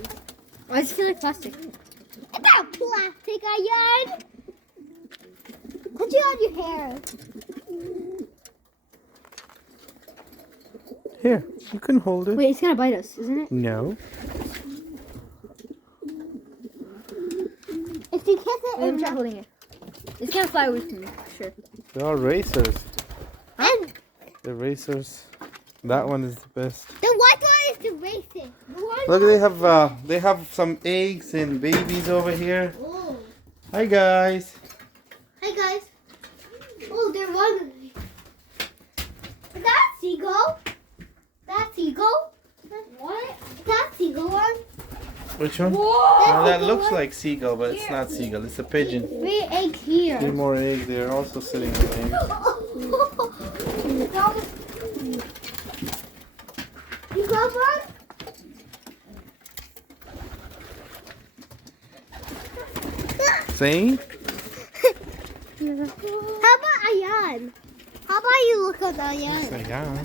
I just feel like plastic. It's not plastic, Ayan. Put you on your hair. Here, you can hold it. Wait, it's gonna bite us, isn't it? No. If you kiss it, Wait, let me try holding it. It's gonna fly away from me, sure. They're all racers. and They're racers. That one is the best. the white one is the racist. The white Look, they have some eggs and babies over here. Oh. Hi guys. Hi guys. Oh, they're wandering. Is that a seagull? That seagull? What? Is that a seagull one? Which one? Whoa! No, that looks like seagull, but it's not seagull. It's a pigeon. 3 eggs here. 3 more eggs. They're also sitting on the eggs. You got one? See? How about Ayan? How about you look at Ayan? Yeah.